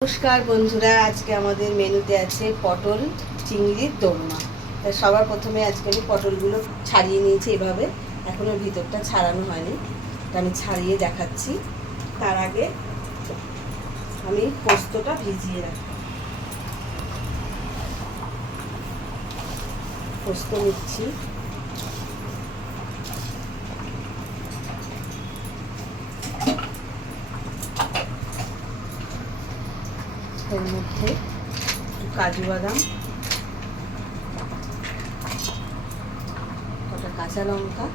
নমস্কার বন্ধুরা, আজকে আমাদের মেনুতে আছে পটল চিংড়ির দোরমা। তা সবার প্রথমে আজকে আমি পটলগুলো ছাড়িয়ে নিয়েছি এভাবে, এখনও ভিতরটা ছাড়ানো হয়নি, আমি ছাড়িয়ে দেখাচ্ছি। তার আগে আমি পোস্তটা ভিজিয়ে রাখবো। পোস্ত নিচ্ছি, এর মধ্যে কাজু বাদাম, কটা কাঁচা লঙ্কা,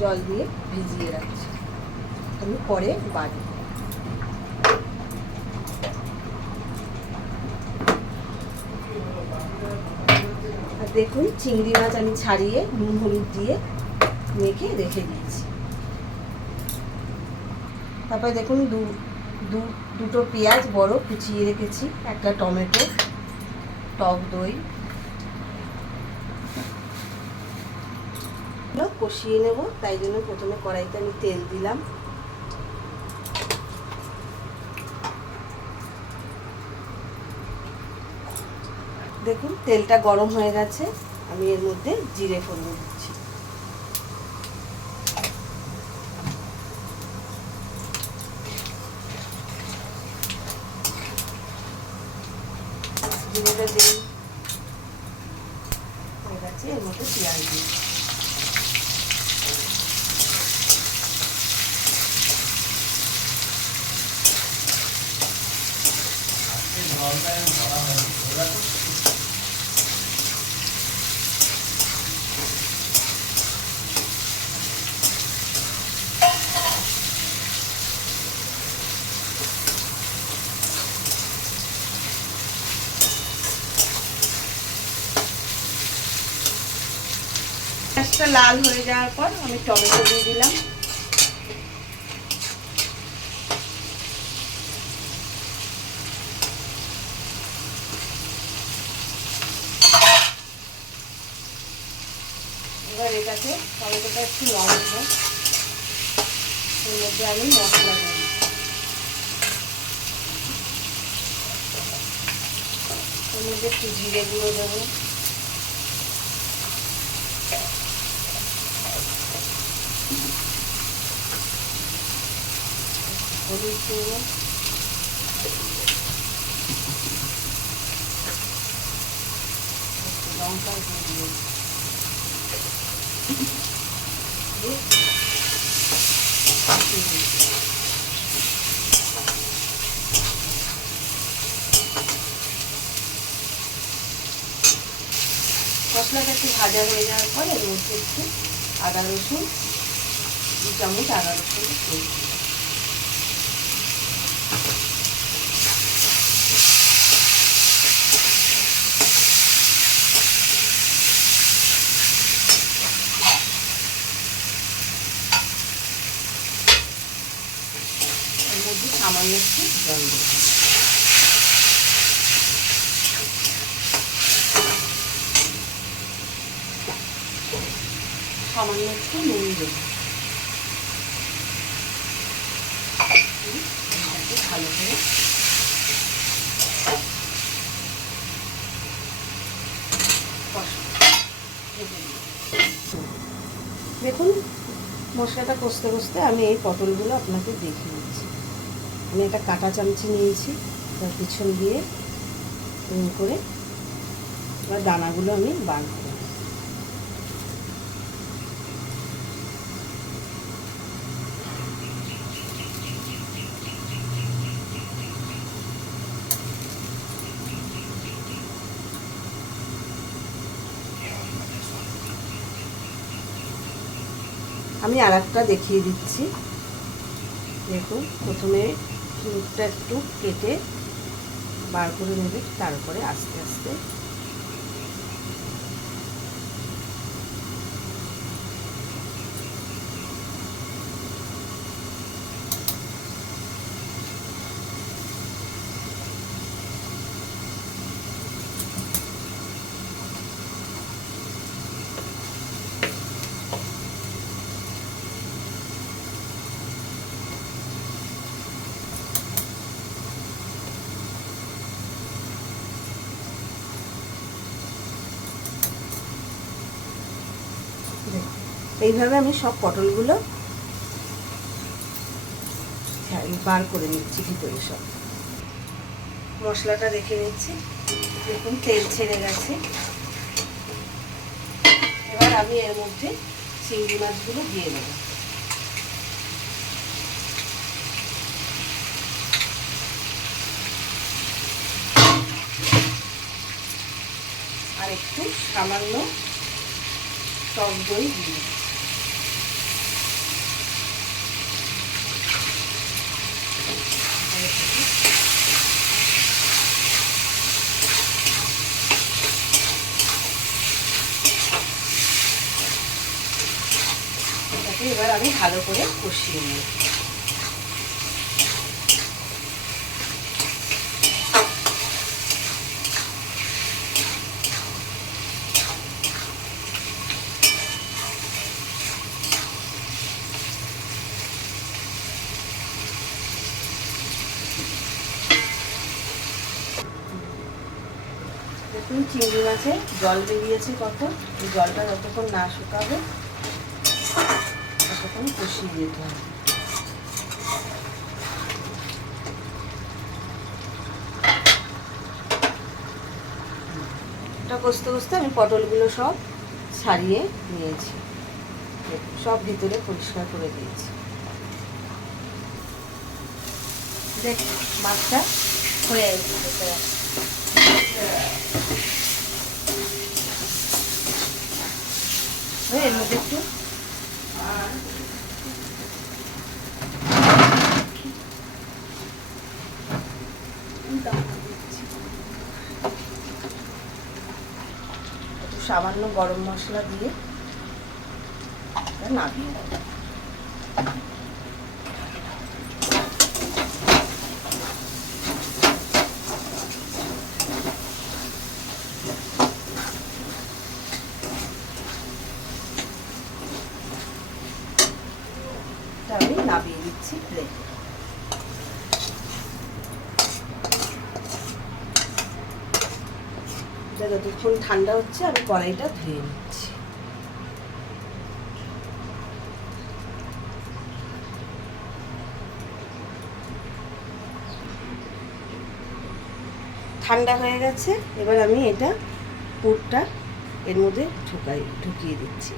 জল দিয়ে ভিজিয়ে রাখছি, আমি পরে বাড়ি। আর দেখুন, চিংড়ি মাছ আমি ছাড়িয়ে নুন হলুদ দিয়ে মেখে রেখে দিয়েছি। তারপরে দেখুন দুটো পেঁয়াজ বড় কুচিয়ে রেখেছি, একটা টমেটো, টক দই কষিয়ে নেব। তাই জন্য প্রথমে কড়াইতে আমি তেল দিলাম, দেখুন তেলটা গরম হয়ে গেছে, আমি এর মধ্যে জিরে ফোড়ন দিচ্ছি। জিরেটা দিয়ে হয়ে গেছে, এর মধ্যে পেঁয়াজ দিই। পেঁয়াজটা লাল হয়ে যাওয়ার পর আমি টমেটো দিয়ে দিলাম, এবার এটাকে টমেটোটা একটু নরম হোক, এর মধ্যে আমি মশলা দেব। এর মধ্যে একটু জিরে গুঁড়ো দেবো, হলুদ দেবো, লঙ্কা দিয়ে মশলাটা একটু ভাজা হয়ে যাওয়ার পর এর মধ্যে একটু আদা রসুন, 2 চামচ আদা রসুন দিই। এর মধ্যে সামান্য একটু জল দেব, সামান্য একটু নুন দেব, ভালো করে দেখুন মশলাটা কষতে কষতে আমি এই পটলগুলো আপনাকে দেখিয়ে দিচ্ছি। আমি একটা কাঁটা চামচি নিয়েছি, তার পিছন দিয়ে করে এবার দানাগুলো আমি বার করব। আমি আর একটা দেখিয়ে দিচ্ছি, দেখুন প্রথমে মুখটা একটু কেটে বার করে নেবে, তারপরে আস্তে আস্তে এইভাবে আমি সব পটলগুলো বার করে নিচ্ছি ভিতরে সব। মশলাটা রেখে নিচ্ছি, দেখুন তেল ছেড়ে গেছে। এবার আমি এর মধ্যে চিংড়ি মাছগুলো দিয়ে দেব। আর একটু সামান্য টক দই দিয়ে এবার আমি ভালো করে কষিয়ে নিই। দেখুন চিংড়ি মাছে জল বেরিয়েছে কত, এই জলটা যতক্ষণ না শুকাবে ততক্ষণ কষিয়ে দিতে হবে। এটা কষতে কষতে আমি পটলগুলো সব ছাড়িয়ে নিয়েছি, সব ভিতরে পরিষ্কার করে দিয়েছি। দেখ মাছটা হয়ে গেছে, এর মধ্যে একটু সামান্য গরম মশলা দিয়ে নামিয়ে দেব। আমি নামিয়ে দিচ্ছি প্লেটে। যতক্ষণ ঠান্ডা হচ্ছে আমি কড়াইটা ধুয়ে নিচ্ছি। ঠান্ডা হয়ে গেছে, এবার আমি এটা পুরটা এর মধ্যে ঢুকিয়ে দিচ্ছি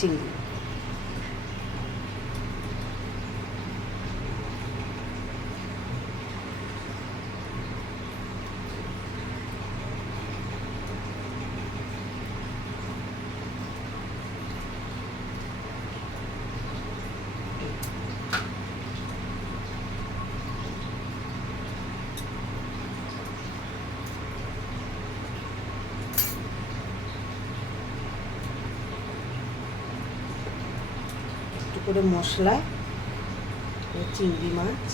চিংড়ি। করে মশলা, চিংড়ি মাছ,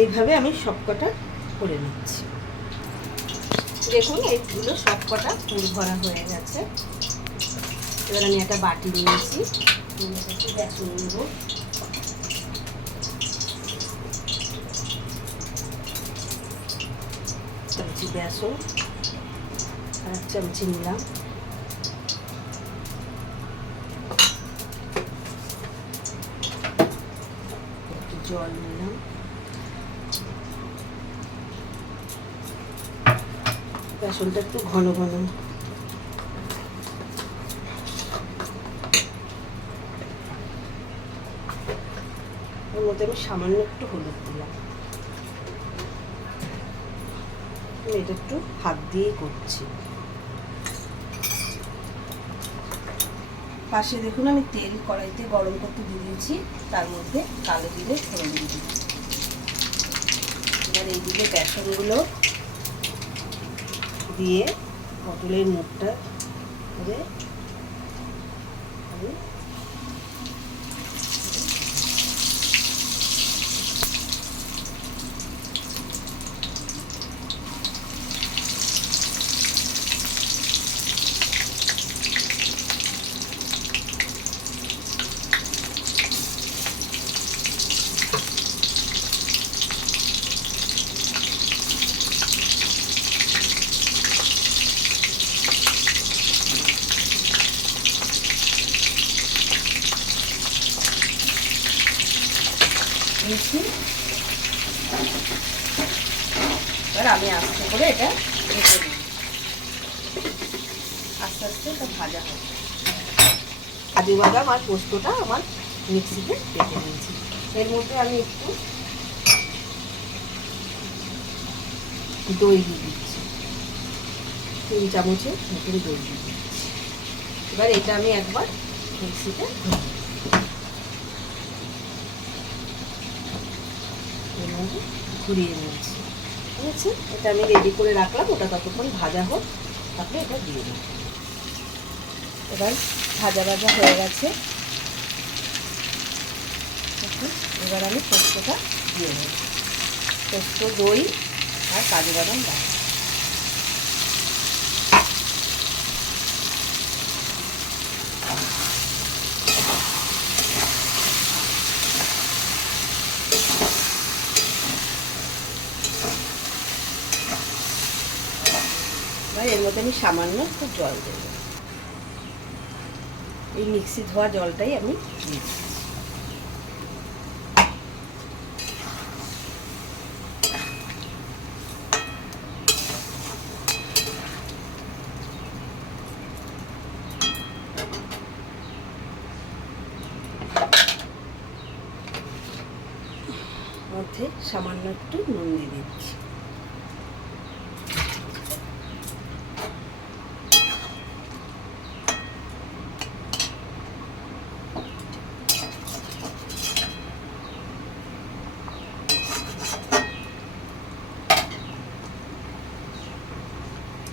এইভাবে আমি সবকটা করে নিচ্ছি। দেখুন এইগুলো সবকটা পুর ভরা হয়ে গেছে। এবার আমি একটা বাটি নিয়েছি, বেসন নেব, চামচি বেসন আর 1 চামচি নিলাম, একটু জল নিলাম, বেসনটা একটু ঘন ঘন, ওর মধ্যে আমি সামান্য একটু হলুদ দিলাম। আমি এটা একটু হাত দিয়েই করছি। পাশে দেখুন আমি তেল কড়াইতে গরম করতে দিয়ে দিয়েছি, তার মধ্যে কালো জিরে ফোড়ন দিয়ে দিলাম। এবার এইদিকে বেসনগুলো দিয়ে পটলের মুখটা করে আমি দিয়েছি। এবার আমি আস্তে করে এটা ঢেকে দিই, আস্তে আস্তে এটা ভাজা হবে। কাজু বাদাম আর পোস্তটা আমার মিক্সিতে বেটে নিয়েছি। এর মধ্যে আমি একটু দই দিয়ে দিচ্ছি, 3 চামচের মতন দই দিয়ে দিচ্ছি। এবার এটা আমি একবার মিক্সিতে এর মধ্যে ঘুরিয়ে নিচ্ছি। ঠিক আছে, এটা আমি রেডি করে রাখলাম, ওটা ততক্ষণ ভাজা হোক, তারপরে এটা দিয়ে দিই। এবার ভাজা ভাজা হয়ে গেছে, এবার আমি পোস্তটা দিয়ে নেব। পোস্ত, দই আর কাজু বাদাম বাটা। এবার এর মধ্যে আমি সামান্য একটু জল দেব, এই মিক্সি ধোয়া জলটাই আমি দিচ্ছি। মধ্যে সামান্য একটু নুন দিয়ে দিচ্ছি।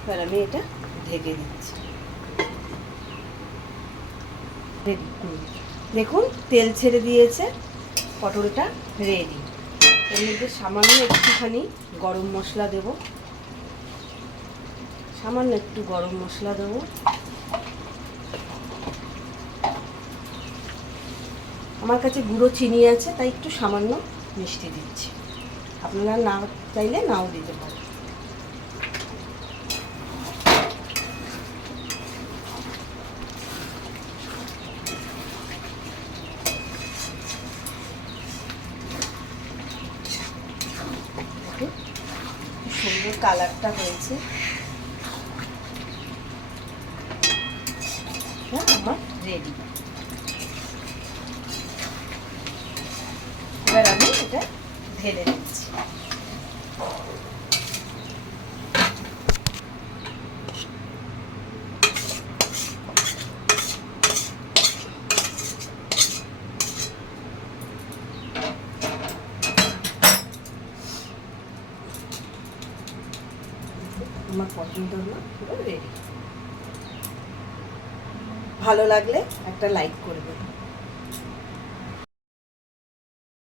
এবার আমি এটা ঢেকে দিচ্ছি। দেখুন তেল ছেড়ে দিয়েছে, পটলটা রেডি। এর মধ্যে সামান্য একটুখানি গরম মশলা দেব, সামান্য একটু গরম মশলা দেবো। আমার কাছে গুঁড়ো চিনি আছে, তাই একটু সামান্য মিষ্টি দিচ্ছি, আপনারা না চাইলে নাও দিতে পারেন। সুন্দর কালারটা হয়েছে, আমার রেডি। এবার আমি এটা ঢেলে দিচ্ছি। আমার পছন্দ না পুরো রেডি। ভালো লাগলে একটা লাইক করবেন।